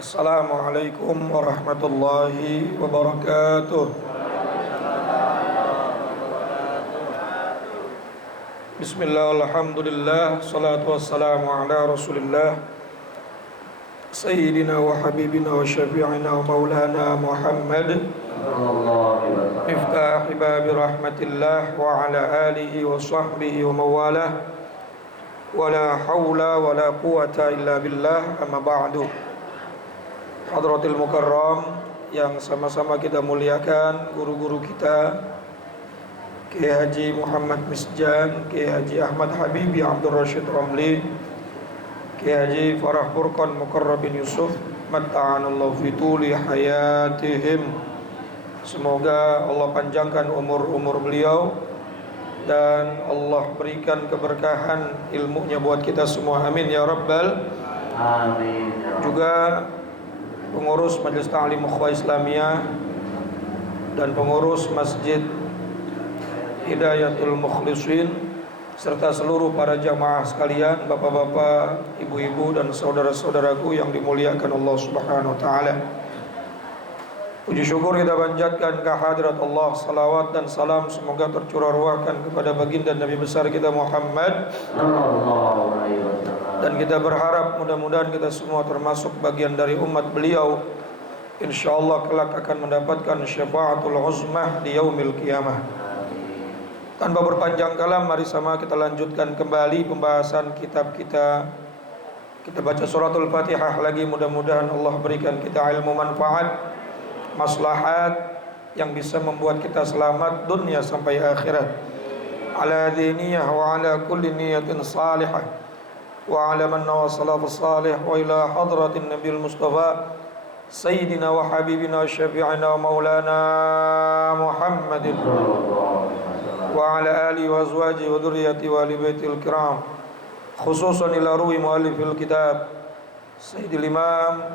Assalamualaikum warahmatullahi wabarakatuh. Bismillah, alhamdulillah, salatu wassalamu ala rasulillah Sayyidina wa habibina wa syafi'ina wa maulana Muhammad Miftahi babi rahmatillah wa ala alihi wa sahbihi wa mawalah wa la hawla wa la quwata illa billah, amma ba'du. Hadratil Mukarram yang sama-sama kita muliakan, guru-guru kita Kiai Haji Muhammad Misjan, Kiai Haji Ahmad Habibi Abdul Rashid Ramli, Kiai Haji Farah Furqan Mukarrab bin Yusuf, matta'anallahu fi tuli hayatihim. Semoga Allah panjangkan umur-umur beliau dan Allah berikan keberkahan ilmunya buat kita semua, amin ya rabbal amin. Juga pengurus Majelis Ta'lim Ukhuwah Islamiyah dan pengurus Masjid Hidayatul Mukhlisin serta seluruh para jamaah sekalian, bapak-bapak, ibu-ibu dan saudara-saudaraku yang dimuliakan Allah Subhanahu wa taala. Puji syukur kita panjatkan kehadirat Allah, salawat dan salam semoga tercurah ruahkan kepada baginda Nabi besar kita Muhammad sallallahu alaihi wasallam. Dan kita berharap mudah-mudahan kita semua termasuk bagian dari umat beliau, insyaallah kelak akan mendapatkan syafaatul uzmah di yaumil qiyamah. Tanpa berpanjang kalam, mari sama kita lanjutkan kembali pembahasan kitab kita. Kita baca suratul Fatihah lagi, mudah-mudahan Allah berikan kita ilmu manfaat, maslahat yang bisa membuat kita selamat dunia sampai akhirat. Ala diniyah wa ala kulli niyatin salihah wa ala man nawa salatu salih wa ila hadratin nabiyil mustafa sayyidina wa habibina syafi'ina wa maulana Muhammadin wa ala alihi wa azwaji wa dhurriyyati wa ali baitil kiram, khususan ila ruhi muallifil kitab Sayyidil Imam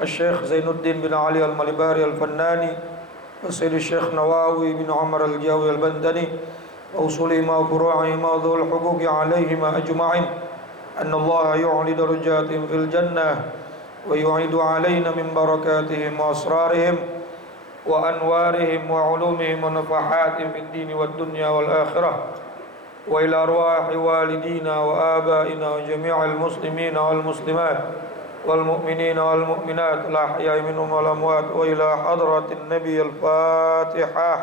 Al-Syekh Zainuddin bin Ali Al-Malibari Al-Fannani wa Sayyid Syekh Nawawi bin Umar Al-Jawi Al-Bandani wa usuli ma furu'i ma dhul huquqi alaihim ajma'in anna Allah yu'li darajatihim fil jannah wa yu'idu alaina min barakatihim wa asrarihim wa anwarihim wa ulumihim wa nafahatihim fid dini wad dunya wal akhirah wa ila arwahi walidina wa abaina wa jami'al muslimina wal muslimat wal mu'minina wal mu'minat la ahya'i minhum wal amwat wa ila hadratin nabiy al-Fatihah.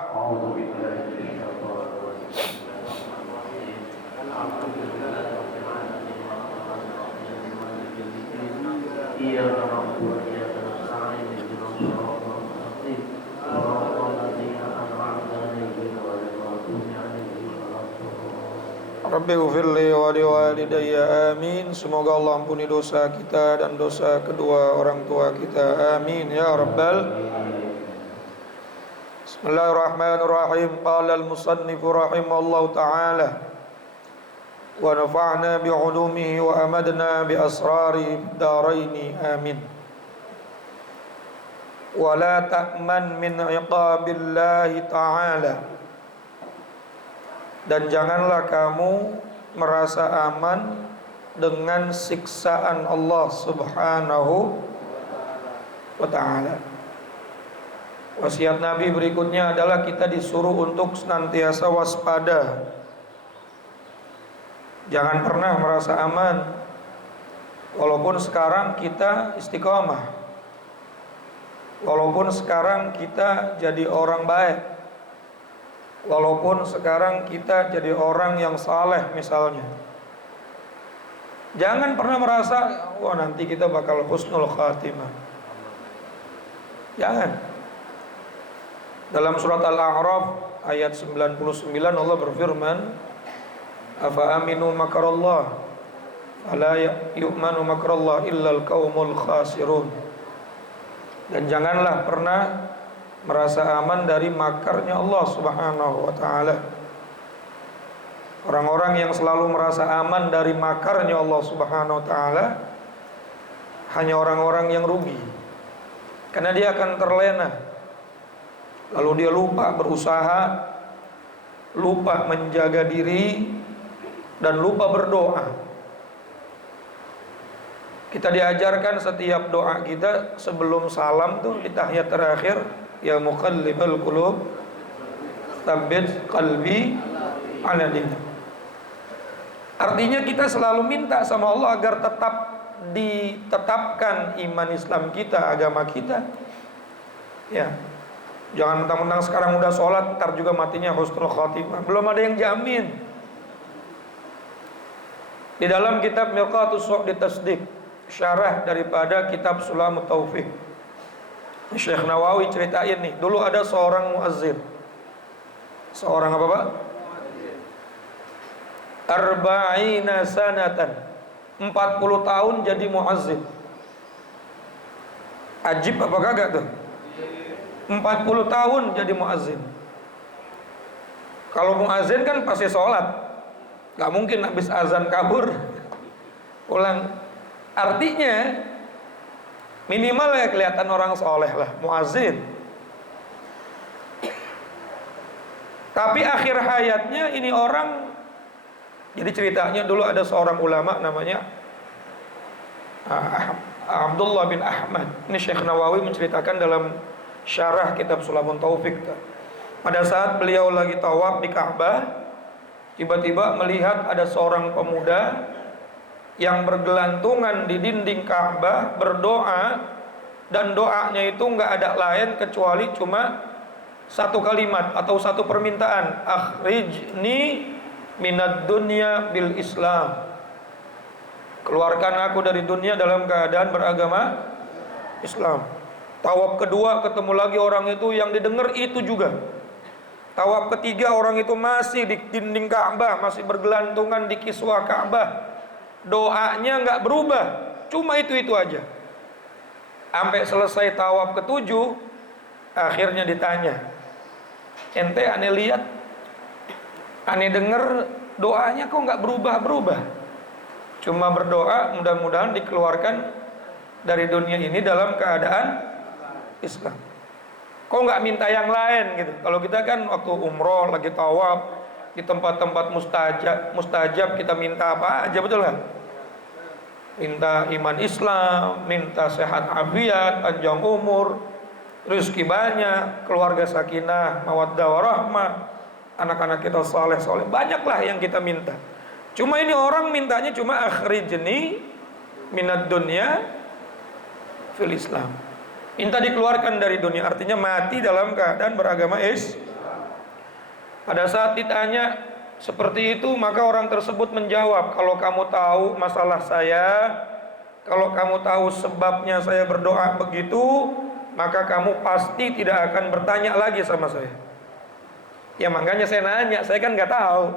Rabbi ghfirli wa liwalidayya amin. Semoga Allah ampuni dosa kita dan dosa kedua orang tua kita, amin ya rabbal. Bismillahirrahmanirrahim. Qala al-musannif rahimahullahu ta'ala wa nafa'na bi'ulumihi wa amadna bi asrari daraini, amin. Wa la ta'man min iqabillahi ta'ala, dan janganlah kamu merasa aman dengan siksaan Allah Subhanahu wa ta'ala. Wasiat Nabi berikutnya adalah kita disuruh untuk senantiasa waspada. Jangan pernah merasa aman walaupun sekarang kita istiqomah, walaupun sekarang kita jadi orang baik, walaupun sekarang kita jadi orang yang saleh misalnya. Jangan pernah merasa wah nanti kita bakal husnul khatimah. Jangan. Dalam surat Al-A'raf ayat 99 Allah berfirman, afa aminu makarallah fala yu'manu makarallah illal qaumul khasirun. Dan janganlah pernah merasa aman dari makarnya Allah Subhanahu wa ta'ala. Orang-orang yang selalu merasa aman dari makarnya Allah Subhanahu wa ta'ala hanya orang-orang yang rugi, karena dia akan terlena, lalu dia lupa berusaha, lupa menjaga diri, dan lupa berdoa. Kita diajarkan setiap doa kita sebelum salam tuh di tahiyat terakhir, ya muqallibal qulub tsabbit qalbi ala dinik. Artinya kita selalu minta sama Allah agar tetap ditetapkan iman Islam kita, agama kita. Ya. Jangan mentang-mentang sekarang udah sholat, ntar juga matinya husnul khatimah. Belum ada yang jamin. Di dalam kitab Mirqatus Su'di Tasdiq, syarah daripada kitab Sulamut Taufiq, Syekh Nawawi ceritain nih, dulu ada seorang muazzin. Seorang apa Pak? Arba'ina sanatan, 40 tahun jadi muazzin. Ajib apa kagak tuh? 40 tahun jadi muazzin. Kalau muazzin kan pasti sholat, gak mungkin habis azan kabur pulang. Artinya minimal ya kelihatan orang soleh lah, muazzin. Tapi akhir hayatnya ini orang, jadi ceritanya dulu ada seorang ulama namanya Abdullah bin Ahmad. Ini Syekh Nawawi menceritakan dalam syarah kitab Sulamut Taufiq. Pada saat beliau lagi tawaf di Ka'bah, tiba-tiba melihat ada seorang pemuda yang bergelantungan di dinding Ka'bah berdoa, dan doanya itu nggak ada lain kecuali cuma satu kalimat atau satu permintaan, akhrijni minad dunya bil Islam. Keluarkan aku dari dunia dalam keadaan beragama Islam. Tawaf kedua ketemu lagi orang itu, yang didengar itu juga. Tawaf ketiga orang itu masih di dinding Ka'bah, masih bergelantungan di kiswah Ka'bah. Doanya nggak berubah, cuma itu aja. Sampai selesai tawaf ketujuh, akhirnya ditanya, ente aneh lihat, aneh denger doanya kok nggak berubah-berubah. Cuma berdoa mudah-mudahan dikeluarkan dari dunia ini dalam keadaan Islam. Kok nggak minta yang lain gitu? Kalau kita kan waktu umroh lagi tawaf di tempat-tempat mustajab kita minta apa aja, betul kan? Minta iman Islam, minta sehat afiat, panjang umur, rezeki banyak, keluarga sakinah, mawaddah warahmah, anak-anak kita saleh, banyaklah yang kita minta. Cuma ini orang mintanya cuma akhrijni minad dunya fil Islam. Minta dikeluarkan dari dunia, artinya mati dalam keadaan beragama Islam. Pada saat ditanya seperti itu, maka orang tersebut menjawab, kalau kamu tahu masalah saya, kalau kamu tahu sebabnya saya berdoa begitu, maka kamu pasti tidak akan bertanya lagi sama saya. Ya makanya saya nanya, saya kan nggak tahu.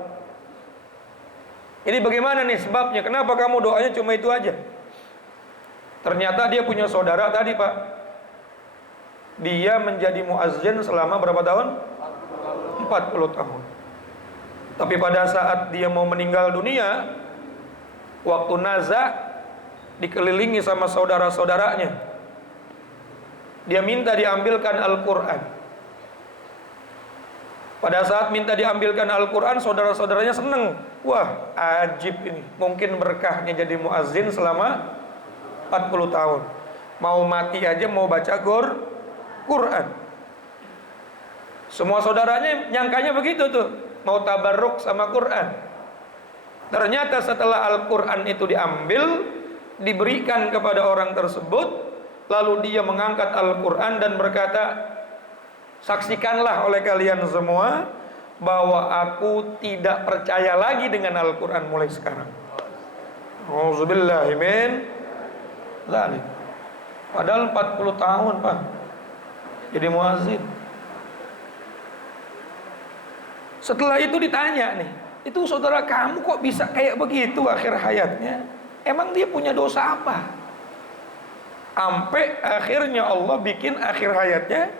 Ini bagaimana nih sebabnya? Kenapa kamu doanya cuma itu aja? Ternyata dia punya saudara tadi Pak. Dia menjadi muazzin selama berapa tahun? 40 tahun. Tapi pada saat dia mau meninggal dunia, waktu naza, dikelilingi sama saudara-saudaranya, dia minta diambilkan Al-Quran. Pada saat minta diambilkan Al-Quran, saudara-saudaranya seneng. Wah, ajib ini, mungkin berkahnya jadi muazzin selama 40 tahun. Mau mati aja mau baca Quran. Semua saudaranya nyangkanya begitu tuh, mau tabarruk sama Quran. Ternyata setelah Al-Quran itu diambil, diberikan kepada orang tersebut, lalu dia mengangkat Al-Quran dan berkata, saksikanlah oleh kalian semua bahwa aku tidak percaya lagi dengan Al-Quran mulai sekarang. Auzubillahi min dzalik. Padahal 40 tahun Pak jadi muazzin. Setelah itu ditanya nih, itu saudara kamu kok bisa kayak begitu akhir hayatnya? Emang dia punya dosa apa? Sampai akhirnya Allah bikin akhir hayatnya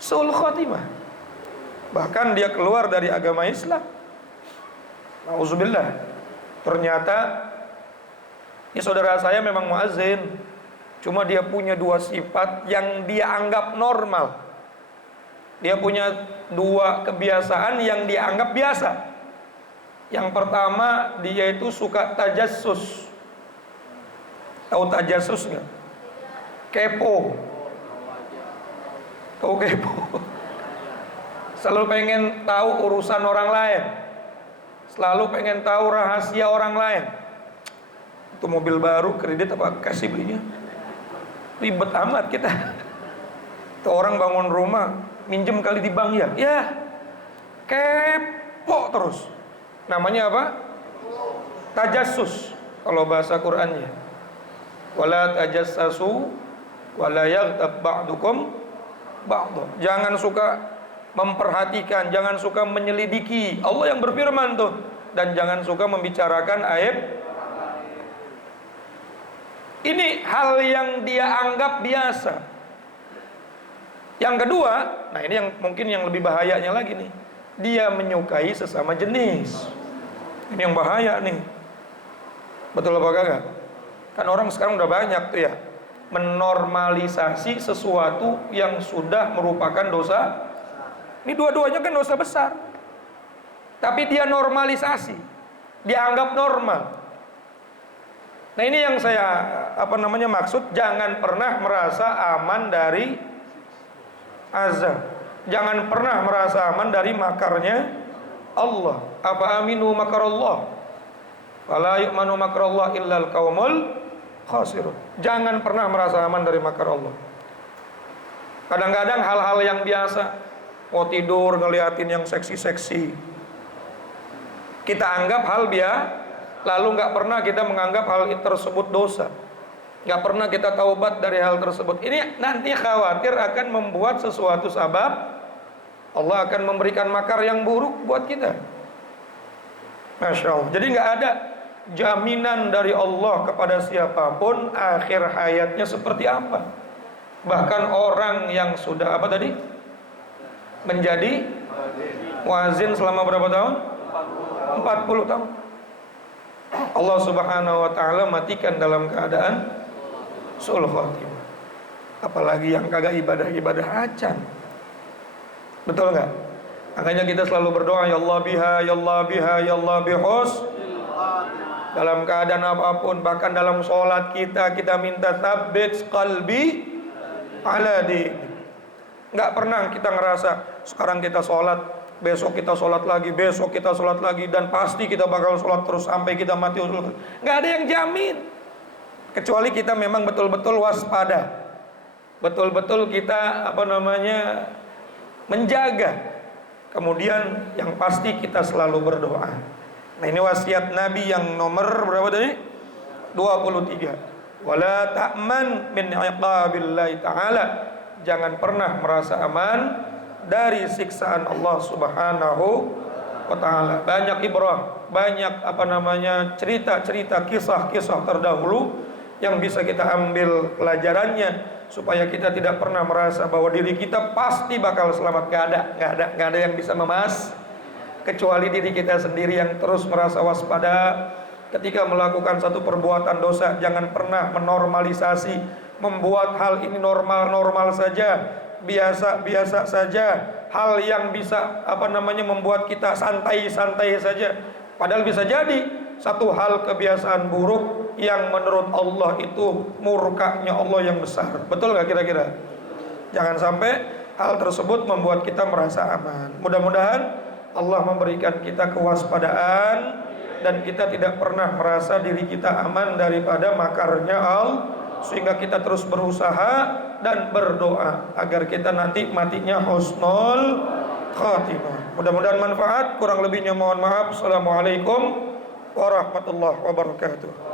su'ul khatimah. Bahkan dia keluar dari agama Islam. Nauzubillah. Ternyata ini saudara saya memang muazzin, cuma dia punya dua sifat yang dia anggap normal. Dia punya dua kebiasaan yang dia anggap biasa. Yang pertama, dia itu suka tajassus. Tahu tajasus nggak? Kepo. Tahu kepo? Selalu pengen tahu urusan orang lain. Selalu pengen tahu rahasia orang lain. Itu mobil baru, kredit apa kasih belinya? Ribet amat kita. Itu orang bangun rumah, minjem kali di bank ya. Ya, kepo terus. Namanya apa? Tajassus kalau bahasa Qur'annya. Wala tajassasu wala yaghtab ba'dukum ba'd. Jangan suka memperhatikan, jangan suka menyelidiki. Allah yang berfirman tuh, dan jangan suka membicarakan aib. Ini hal yang dia anggap biasa. Yang kedua, nah ini yang mungkin yang lebih bahayanya lagi nih. Dia menyukai sesama jenis. Ini yang bahaya nih. Betul apa kagak? Kan orang sekarang udah banyak tuh ya, menormalisasi sesuatu yang sudah merupakan dosa. Ini dua-duanya kan dosa besar. Tapi dia normalisasi, dianggap normal. Nah ini yang saya maksud, jangan pernah merasa aman dari azab. Jangan pernah merasa aman dari makarnya Allah. Apa aminu makarallah? Wala yu'manu makarallah illal qaumul khasirun. Jangan pernah merasa aman dari makar Allah. Kadang-kadang hal-hal yang biasa, mau tidur ngeliatin yang seksi-seksi, kita anggap hal biasa. Lalu nggak pernah kita menganggap hal tersebut dosa, nggak pernah kita taubat dari hal tersebut. Ini nanti khawatir akan membuat sesuatu sebab Allah akan memberikan makar yang buruk buat kita. Masya Allah. Jadi nggak ada jaminan dari Allah kepada siapapun akhir hayatnya seperti apa. Bahkan orang yang sudah menjadi muazin selama berapa tahun? 40 tahun. Allah Subhanahu wa taala matikan dalam keadaan su'ul khatimah. Apalagi yang kagak ibadah-ibadah acan. Betul enggak? Makanya kita selalu berdoa, ya Allah biha, ya Allah biha, ya Allah bihus. Dalam keadaan apapun, bahkan dalam sholat kita minta tsabbit qalbi ala din. Enggak pernah kita ngerasa sekarang kita sholat, besok kita sholat lagi, besok kita sholat lagi, dan pasti kita bakal sholat terus sampai kita mati. Nggak ada yang jamin, kecuali kita memang betul-betul waspada, betul-betul kita menjaga. Kemudian yang pasti kita selalu berdoa. Nah ini wasiat Nabi yang nomor berapa tadi? 23. Wala ta'man min iqabillahi ta'ala. Jangan pernah merasa aman dari siksaan Allah Subhanahu wa taala. Banyak ibrah, banyak cerita-cerita, kisah-kisah terdahulu yang bisa kita ambil pelajarannya supaya kita tidak pernah merasa bahwa diri kita pasti bakal selamat. Gak ada yang bisa memas kecuali diri kita sendiri yang terus merasa waspada ketika melakukan satu perbuatan dosa. Jangan pernah menormalisasi, membuat hal ini normal saja, biasa saja, hal yang bisa membuat kita santai saja. Padahal bisa jadi satu hal kebiasaan buruk yang menurut Allah itu murkanya Allah yang besar. Betul gak kira-kira? Jangan sampai hal tersebut membuat kita merasa aman. Mudah-mudahan Allah memberikan kita kewaspadaan dan kita tidak pernah merasa diri kita aman daripada makarnya Allah, sehingga kita terus berusaha dan berdoa agar kita nanti matinya husnul khatimah. Mudah-mudahan manfaat, kurang lebihnya mohon maaf. Assalamualaikum warahmatullahi wabarakatuh.